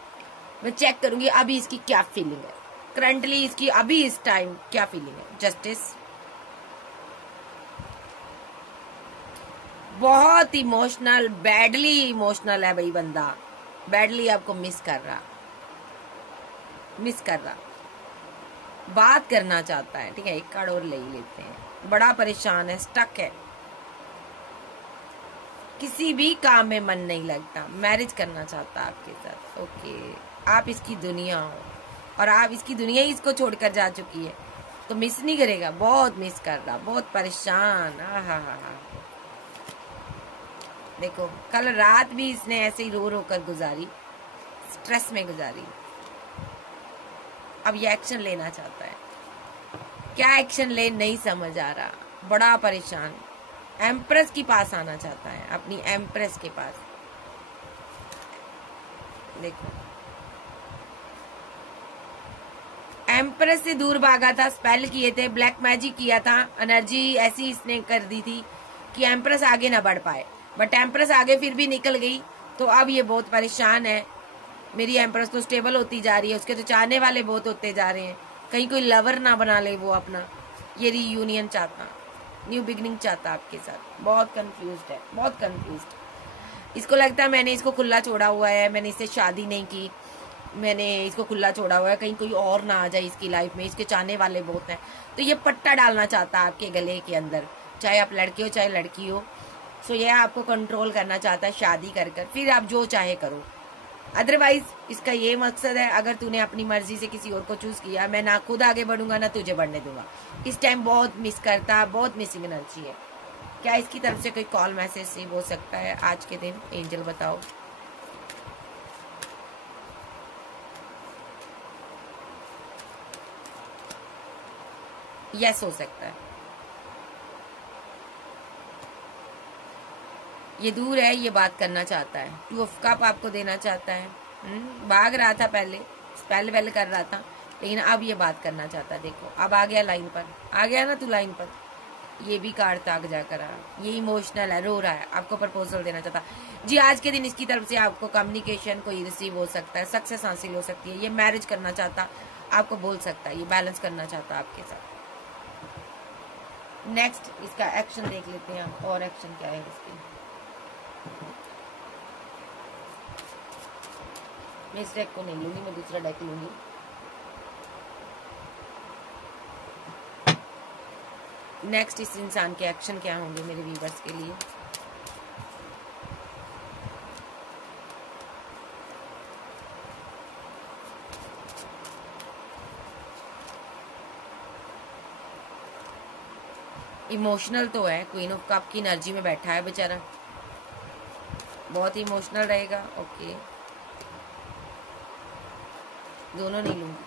मैं चेक करूंगी अभी इसकी क्या फीलिंग है, करंटली इसकी अभी इस टाइम क्या फीलिंग है। जस्टिस, बहुत इमोशनल, बैडली इमोशनल है भाई बंदा, बैडली आपको मिस कर रहा, बात करना चाहता है, ठीक है। एक कार्ड और ले लेते हैं। बड़ा परेशान है, स्टक है, किसी भी काम में मन नहीं लगता, मैरिज करना चाहता है आपके साथ। ओके, आप इसकी दुनिया हो और आप इसकी दुनिया ही इसको छोड़कर जा चुकी है, तो मिस नहीं करेगा, बहुत मिस कर रहा, बहुत परेशान। हा। देखो, कल रात भी इसने ऐसे ही रो कर गुजारी, स्ट्रेस में गुजारी। अब ये एक्शन लेना चाहता है, क्या एक्शन ले नहीं समझ आ रहा, बड़ा परेशान। एम्प्रेस के पास आना चाहता है, अपनी एम्प्रेस के पास। देखो, एम्प्रेस से दूर भागा था, स्पेल किए थे, ब्लैक मैजिक किया था, एनर्जी ऐसी इसने कर दी थी कि एम्प्रेस आगे ना बढ़ पाए, बट एम्प्रेस आगे फिर भी निकल गई। तो अब ये बहुत परेशान है। मेरी एम्प्रेस तो स्टेबल होती जा रही है, उसके तो चाहने वाले बहुत होते जा रहे हैं, कहीं कोई लवर ना बना ले वो अपना। ये रीयूनियन चाहता, न्यू बिगनिंग चाहता आपके साथ। बहुत कंफ्यूज्ड है, बहुत कंफ्यूज्ड। इसको लगता है मैंने इसको खुला छोड़ा हुआ है, मैंने इससे शादी नहीं की, मैंने इसको खुला छोड़ा हुआ है, कहीं कोई और ना आ जाए इसकी लाइफ में, इसके चाहने वाले बहुत हैं। तो ये पट्टा डालना चाहता है आपके गले के अंदर, चाहे आप लड़के हो चाहे लड़की हो। सो ये आपको कंट्रोल करना चाहता है, शादी कर फिर आप जो चाहे करो। अदरवाइज इसका ये मकसद है, अगर तूने अपनी मर्जी से किसी और को चूज किया, मैं ना खुद आगे बढ़ूंगा ना तुझे बढ़ने दूंगा। इस टाइम बहुत मिस करता, बहुत मिसिंग एनर्जी है। क्या इसकी तरफ से कोई कॉल मैसेज से हो सकता है आज के दिन? एंजल बताओ। यस हो सकता है, ये दूर है, ये बात करना चाहता है, 2 ऑफ कप आपको देना चाहता है। भाग रहा था पहले, स्पेल वेल कर रहा था, लेकिन अब ये बात करना चाहता है। देखो, अब आ गया लाइन पर, आ गया ना तू लाइन पर। ये भी कार्ड ताक जाकर आ, ये इमोशनल है, रो रहा है, आपको प्रपोजल देना चाहता है जी। आज के दिन इसकी तरफ से आपको कम्युनिकेशन कोई रिसीव हो सकता है, सक्सेस हासिल हो सकती है। ये मैरिज करना चाहता, आपको बोल सकता है, ये बैलेंस करना चाहता आपके साथ। नेक्स्ट इसका एक्शन देख लेते हैं, और एक्शन क्या है इसकी। मैं इस डेक को नहीं लूंगी, मैं दूसरा डेक लूंगी। नेक्स्ट इस इंसान के एक्शन क्या होंगे मेरे व्यूवर्स के लिए। इमोशनल तो है, क्वीन ऑफ कप की एनर्जी में बैठा है बेचारा, बहुत इमोशनल रहेगा। ओके, दोनों नहीं लूंगी।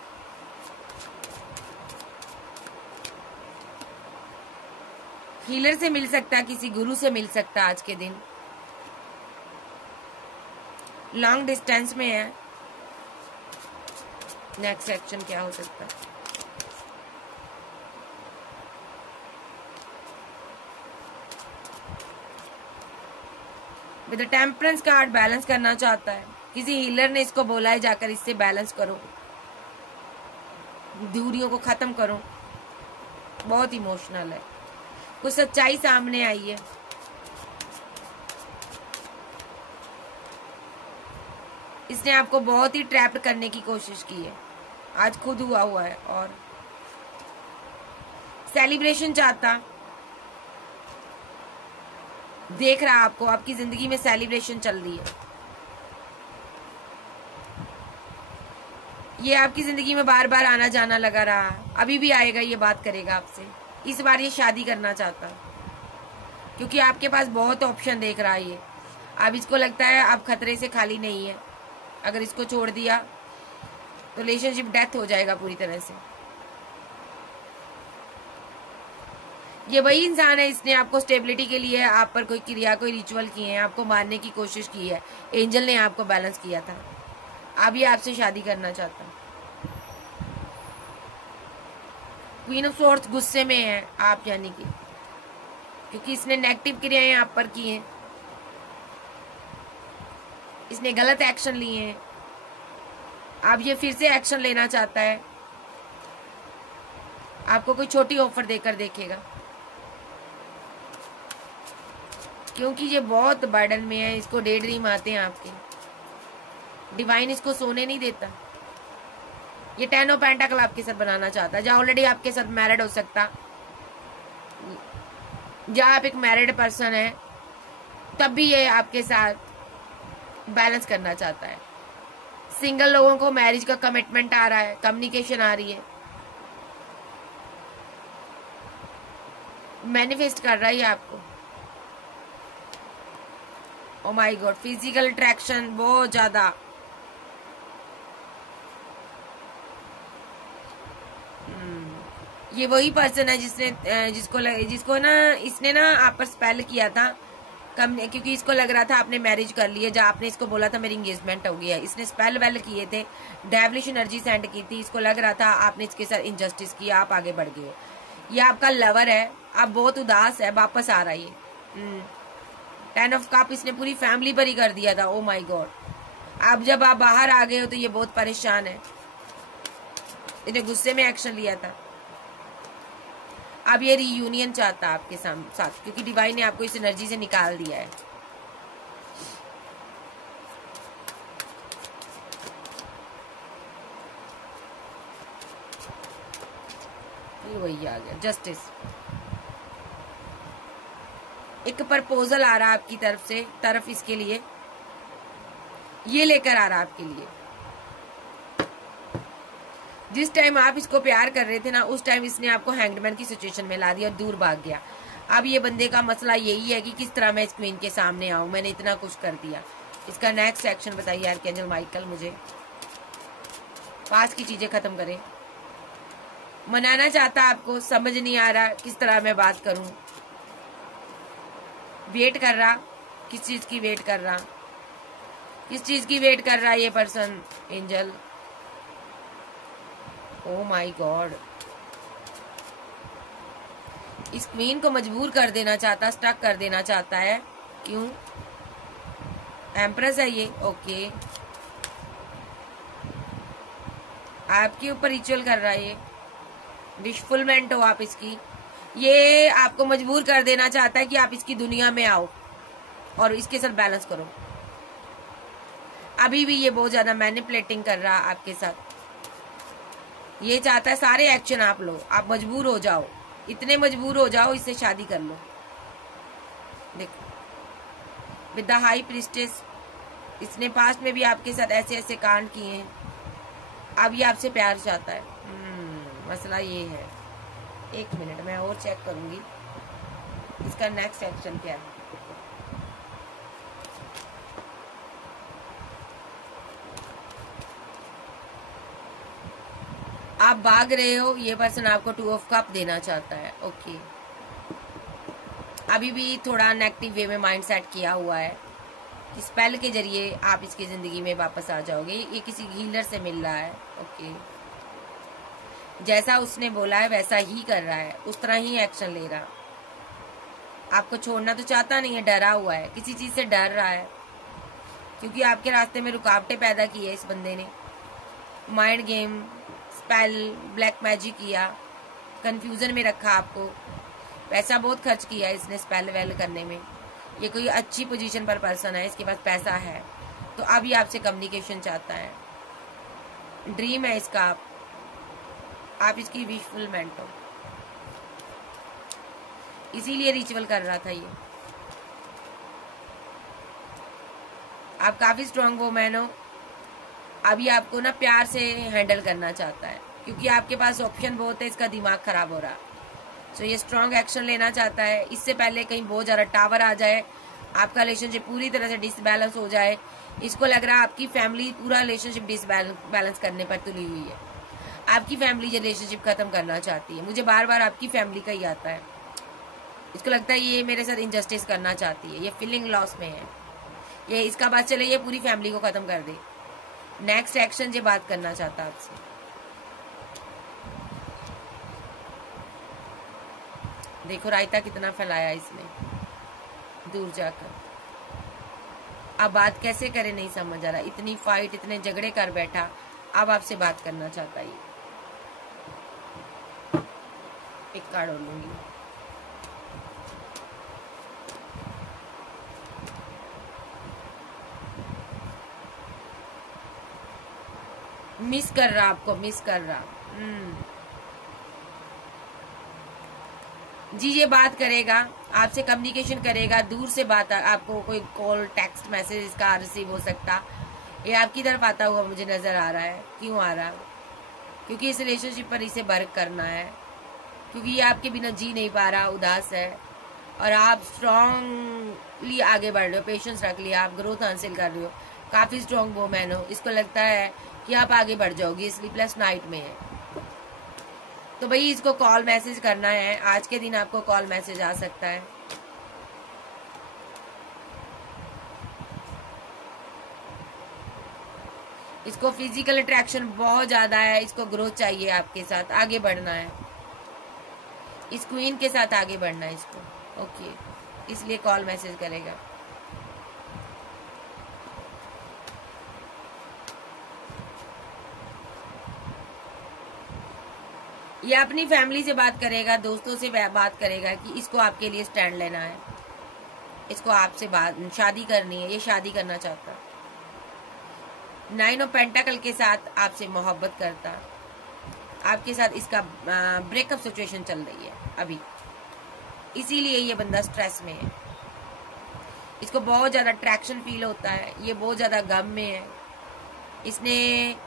हीलर से मिल सकता है, किसी गुरु से मिल सकता है आज के दिन, लॉन्ग डिस्टेंस में है। नेक्स्ट एक्शन क्या हो सकता है? विद टेम्परेंस कार्ड बैलेंस करना चाहता है, किसी हीलर ने इसको बोला है जाकर इससे बैलेंस करो। दूरियों को खत्म करो। बहुत इमोशनल है, कुछ सच्चाई सामने आई है। इसने आपको बहुत ही ट्रैप्ड करने की कोशिश की है, आज खुद हुआ है। और सेलिब्रेशन चाहता, देख रहा आपको, आपकी जिंदगी में सेलिब्रेशन चल रही है। ये आपकी जिंदगी में बार बार आना जाना लगा रहा, अभी भी आएगा, ये बात करेगा आपसे। इस बार ये शादी करना चाहता, क्योंकि आपके पास बहुत ऑप्शन देख रहा है ये। अब इसको लगता है आप खतरे से खाली नहीं है, अगर इसको छोड़ दिया तो रिलेशनशिप डेथ हो जाएगा पूरी तरह से। ये वही इंसान है, इसने आपको स्टेबिलिटी के लिए आप पर कोई क्रिया, कोई रिचुअल किए हैं, आपको मारने की कोशिश की है। एंजल ने आपको बैलेंस किया था, अब ये आपसे शादी करना चाहता। क्वीन ऑफ सोर्ड्स गुस्से में है आप, यानी कि क्योंकि इसने नेगेटिव क्रियाएं आप पर की हैं, इसने गलत एक्शन लिए हैं। अब ये फिर से एक्शन लेना चाहता है, आपको कोई छोटी ऑफर देकर देखेगा, क्योंकि ये बहुत बर्डन में है। इसको डे ड्रीम आते हैं आपके, डिवाइन इसको सोने नहीं देता। ये 10 ऑफ पेंटाकल आपके साथ बनाना चाहता है, जहाँ ऑलरेडी आपके साथ मैरिड हो सकता, जहाँ आप एक मैरिड पर्सन है, तब भी ये आपके साथ बैलेंस करना चाहता है। सिंगल लोगों को मैरिज का कमिटमेंट आ रहा है, कम्युनिकेशन आ रही है, मैनिफेस्ट कर रहा है आपको। Oh my God, physical attraction बहुत ज्यादा। ये वही पर्सन है जिसको ना इसने ना आप पर स्पेल किया था, क्योंकि इसको लग रहा था आपने मैरिज कर ली है, जहाँ आपने इसको बोला था मेरी एंगेजमेंट हो गई है। इसने स्पेल वेल किए थे, डेविलिश एनर्जी सेंड की थी, इसको लग रहा था आपने इसके साथ इनजस्टिस किया, आप आगे बढ़ गए। ये आपका लवर है, आप बहुत उदास है, वापस आ रहा है ये। 10 ऑफ कप इसने पूरी फैमिली पर ही कर दिया था। ओ माय गॉड, अब जब आप बाहर आ गए हो तो ये बहुत परेशान है, इसने गुस्से में एक्शन लिया था। अब ये रीयूनियन चाहता है आपके साथ, क्योंकि डिवाइन ने आपको इस एनर्जी से निकाल दिया है। ये वही आ गया जस्टिस। एक प्रपोजल आ रहा है आपकी तरफ इसके लिए, ये लेकर आ रहा है आपके लिए। जिस टाइम आप इसको प्यार कर रहे थे ना, उस टाइम इसने आपको हैंगमैन की सिचुएशन में ला दिया और दूर भाग गया। अब ये बंदे का मसला यही है कि किस तरह मैं इस क्वीन के सामने आऊं, मैंने इतना कुछ कर दिया। इसका नेक्स्ट एक्शन बताइए आर्कएंजल माइकल, मुझे पास की चीजें खत्म करें। मनाना चाहता आपको, समझ नहीं आ रहा किस तरह मैं बात करूं, वेट कर रहा, किस चीज की वेट कर रहा, किस चीज की वेट कर रहा है ये person angel. Oh my God, इस क्वीन को मजबूर कर देना चाहता, स्टक कर देना चाहता है। क्यों? एम्प्रेस है ये, ओके। आपके ऊपर रिचुअल कर रहा है ये, विशफुलमेंट हो आप इसकी। ये आपको मजबूर कर देना चाहता है कि आप इसकी दुनिया में आओ और इसके साथ बैलेंस करो। अभी भी ये बहुत ज्यादा मैनिपुलेटिंग कर रहा है आपके साथ। ये चाहता है सारे एक्शन आप लो, आप मजबूर हो जाओ, इतने मजबूर हो जाओ इससे शादी कर लो। देखो विद द हाई प्रीस्टेस, इसने पास्ट में भी आपके साथ ऐसे ऐसे कांड किए हैं, अब ये आपसे प्यार चाहता है। मसला ये है, एक मिनट मैं और चेक करूंगी इसका नेक्स्ट एक्शन क्या है। आप भाग रहे हो, ये पर्सन आपको 2 ऑफ कप देना चाहता है, ओके। अभी भी थोड़ा नेगेटिव वे में माइंड सेट किया हुआ है कि स्पेल के जरिए आप इसकी जिंदगी में वापस आ जाओगे। ये किसी हीलर से मिल रहा है, ओके। जैसा उसने बोला है वैसा ही कर रहा है, उस तरह ही एक्शन ले रहा। आपको छोड़ना तो चाहता नहीं है, डरा हुआ है, किसी चीज से डर रहा है, क्योंकि आपके रास्ते में रुकावटें पैदा की है इस बंदे ने। Mind game, spell black magic किया, कंफ्यूजन में रखा आपको, पैसा बहुत खर्च किया इसने स्पेल वेल करने में। ये कोई अच्छी पोजीशन पर पर्सन है, इसके पास पैसा है, तो अब ये आपसे कम्युनिकेशन चाहता है, ड्रीम है इसका, आप इसकी विश फुलमेंट हो, इसीलिए रिचुअल कर रहा था ये। आप काफी स्ट्रांग वुमेन हो, अभी आपको ना प्यार से हैंडल करना चाहता है, क्योंकि आपके पास ऑप्शन बहुत है, इसका दिमाग खराब हो रहा है। सो ये स्ट्रांग एक्शन लेना चाहता है, इससे पहले कहीं बहुत ज्यादा टावर आ जाए, आपका रिलेशनशिप पूरी तरह से डिसबैलेंस हो जाए। इसको लग रहा है आपकी फैमिली पूरा रिलेशनशिप डिसबैलेंस करने पर तुली हुई है, आपकी फैमिली रिलेशनशिप खत्म करना चाहती है। मुझे बार बार आपकी फैमिली का ही आता है, इसको लगता है ये मेरे साथ इनजस्टिस करना चाहती है, ये फीलिंग लॉस में है, ये इसका बात चले ये पूरी फैमिली को खत्म कर दे। नेक्स्ट एक्शन ये बात करना चाहता आपसे। देखो रायता कितना फैलाया इसने दूर जाकर, अब बात कैसे करे नहीं समझ आ रहा, इतनी फाइट इतने झगड़े कर बैठा, अब आपसे बात करना चाहता है। एक कार्ड और लूंगी, मिस कर रहा, आपको मिस कर रहा। जी ये बात करेगा, आपसे कम्युनिकेशन करेगा, दूर से बात, आपको कोई कॉल टेक्स्ट मैसेज इसका रिसीव हो सकता, ये आपकी तरफ आता हुआ मुझे नजर आ रहा है। क्यों आ रहा? क्योंकि इस रिलेशनशिप पर इसे वर्क करना है, क्योंकि ये आपके बिना जी नहीं पा रहा, उदास है, और आप स्ट्रांगली आगे बढ़ रहे हो, पेशेंस रख लिया, आप ग्रोथ हासिल कर रहे हो, काफी स्ट्रांग वुमेन हो, इसको लगता है कि आप आगे बढ़ जाओगी, स्लीपलेस नाइट में है। तो भाई इसको कॉल मैसेज करना है, आज के दिन आपको कॉल मैसेज आ सकता है। इसको फिजिकल अट्रैक्शन बहुत ज्यादा है, इसको ग्रोथ चाहिए, आपके साथ आगे बढ़ना है, इस क्वीन के साथ आगे बढ़ना है इसको। ओके, इसलिए कॉल मैसेज करेगा। ये अपनी फैमिली से बात करेगा, दोस्तों से बात करेगा कि इसको आपके लिए स्टैंड लेना है, इसको आपसे बात शादी करनी है, ये शादी करना चाहता। 9 ऑफ पेंटाकल के साथ आपसे मोहब्बत करता, आपके साथ इसका ब्रेकअप सिचुएशन चल रही है अभी, इसीलिए ये बंदा स्ट्रेस में है, इसको बहुत ज्यादा अट्रैक्शन फील होता है, ये बहुत ज्यादा गम में है, इसने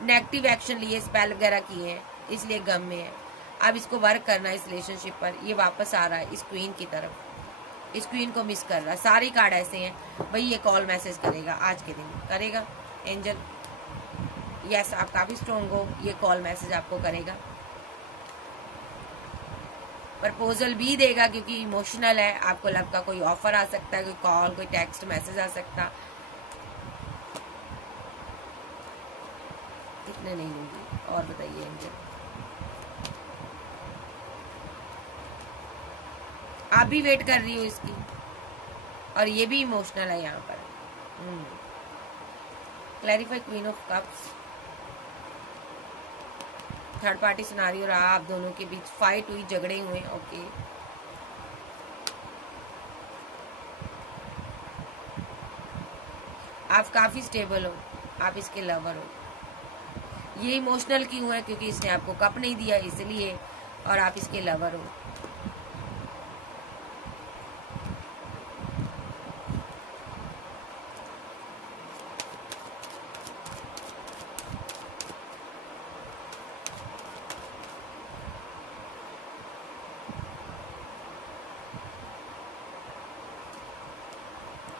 नेगेटिव एक्शन लिए, स्पेल वगैरह किए हैं, इसलिए गम में है। अब इसको वर्क करना है इस रिलेशनशिप पर, ये वापस आ रहा है इस क्वीन की तरफ, इस क्वीन को मिस कर रहा है। सारे कार्ड ऐसे हैं भाई, ये कॉल मैसेज करेगा, आज के दिन करेगा एंजल। यस, आप काफी स्ट्रॉन्ग हो, ये कॉल मैसेज आपको करेगा, प्रपोजल भी देगा, क्योंकि इमोशनल है, आपको लव का कोई ऑफर आ सकता है, कोई कॉल, कोई टेक्स्ट मैसेज आ सकता। कितने नहीं लूंगी और बताइए एंजल, आप भी वेट कर रही हो इसकी, और ये भी इमोशनल है यहाँ पर। Clarify queen of cups, third party scenario रहा, आप दोनों के बीच फाइट हुई, झगड़े हुए। ओके, आप काफी स्टेबल हो, आप इसके लवर हो। ये इमोशनल क्यों है? क्योंकि इसने आपको कप नहीं दिया इसलिए, और आप इसके लवर हो।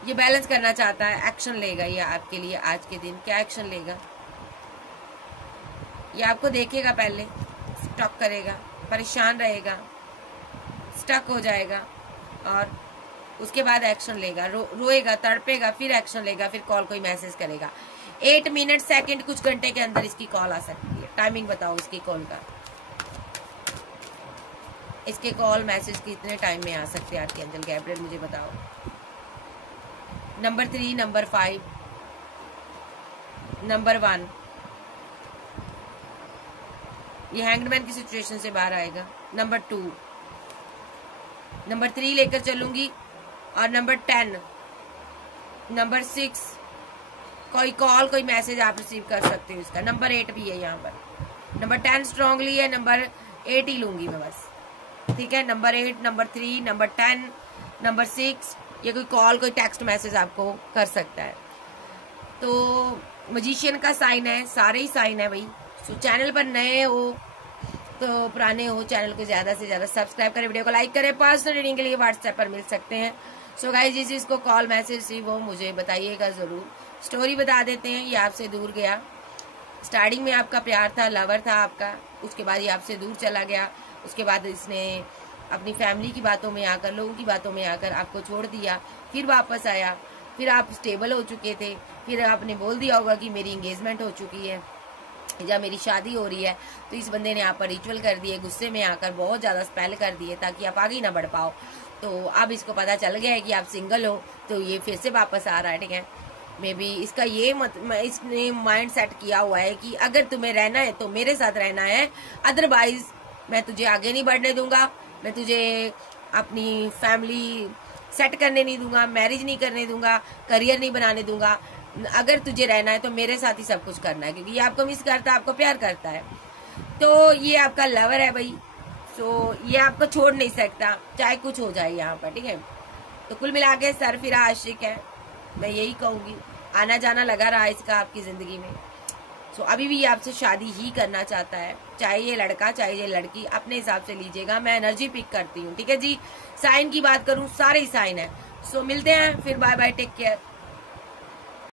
ये बैलेंस करना चाहता है, एक्शन लेगा ये आपके लिए आज के दिन। क्या एक्शन लेगा? ये आपको देखेगा, पहले स्टॉक करेगा, परेशान रहेगा, स्टक हो जाएगा, और उसके बाद एक्शन लेगा, रोएगा, तड़पेगा, फिर एक्शन लेगा, फिर कॉल कोई मैसेज करेगा। 8 मिनट सेकंड कुछ घंटे के अंदर इसकी कॉल आ सकती है। टाइमिंग बताओ इसकी कॉल का, इसके कॉल मैसेज कितने टाइम में आ सकते हैं आपके एंजल गैब्रियल, मुझे बताओ। नंबर 3, नंबर 5, नंबर 1, ये हैंगमैन की सिचुएशन से बाहर आएगा। नंबर 2, नंबर 3 लेकर चलूंगी, और नंबर 10, नंबर 6 कोई कॉल कोई मैसेज आप रिसीव कर सकते हो इसका। नंबर 8 भी है यहाँ पर, नंबर 10 स्ट्रांगली है, नंबर 8 ही लूंगी मैं बस, ठीक है। नंबर 8, नंबर 3, नंबर 10, नंबर 6, ये कोई कॉल कोई टेक्स्ट मैसेज आपको कर सकता है। तो मजिशियन का साइन है, सारे ही साइन है भाई। सो चैनल पर नए हो तो पुराने हो, चैनल को ज्यादा से ज्यादा सब्सक्राइब करें, वीडियो को लाइक करें। पर्सनल रीडिंग के लिए व्हाट्सएप पर मिल सकते हैं। सो गाइस, जिस जिसको कॉल मैसेज रिसीव हो मुझे बताइएगा जरूर। स्टोरी बता देते हैं, ये आपसे दूर गया। स्टार्टिंग में आपका प्यार था, लवर था आपका, उसके बाद ये आपसे दूर चला गया। उसके बाद इसने अपनी फैमिली की बातों में आकर, लोगों की बातों में आकर आपको छोड़ दिया, फिर वापस आया, फिर आप स्टेबल हो चुके थे, फिर आपने बोल दिया होगा कि मेरी एंगेजमेंट हो चुकी है या मेरी शादी हो रही है। तो इस बंदे ने आप पर रिचुअल कर दिए, गुस्से में आकर बहुत ज्यादा स्पेल कर दिए ताकि आप आगे ना बढ़ पाओ। तो अब इसको पता चल गया है कि आप सिंगल हो, तो ये फिर से वापस आ रहा है, ठीक है। मे बी इसका ये इसने माइंड सेट किया हुआ है कि अगर तुम्हें रहना है तो मेरे साथ रहना है, अदरवाइज मैं तुझे आगे नहीं बढ़ने दूंगा, मैं तुझे अपनी फैमिली सेट करने नहीं दूंगा, मैरिज नहीं करने दूंगा, करियर नहीं बनाने दूंगा। अगर तुझे रहना है तो मेरे साथ ही सब कुछ करना है, क्योंकि ये आपको मिस करता है, आपको प्यार करता है। तो ये आपका लवर है भाई। सो ये आपको छोड़ नहीं सकता, चाहे कुछ हो जाए यहाँ पर, ठीक है। तो कुल मिला के सरफिरा आशिक है, मैं यही कहूंगी। आना जाना लगा रहा इसका आपकी जिंदगी में। सो अभी भी ये आपसे शादी ही करना चाहता है, चाहे ये लड़का चाहे ये लड़की, अपने हिसाब से लीजिएगा। मैं एनर्जी पिक करती हूँ, ठीक है जी। साइन की बात करूँ, सारे साइन है। सो मिलते हैं फिर, बाय बाय, टेक केयर।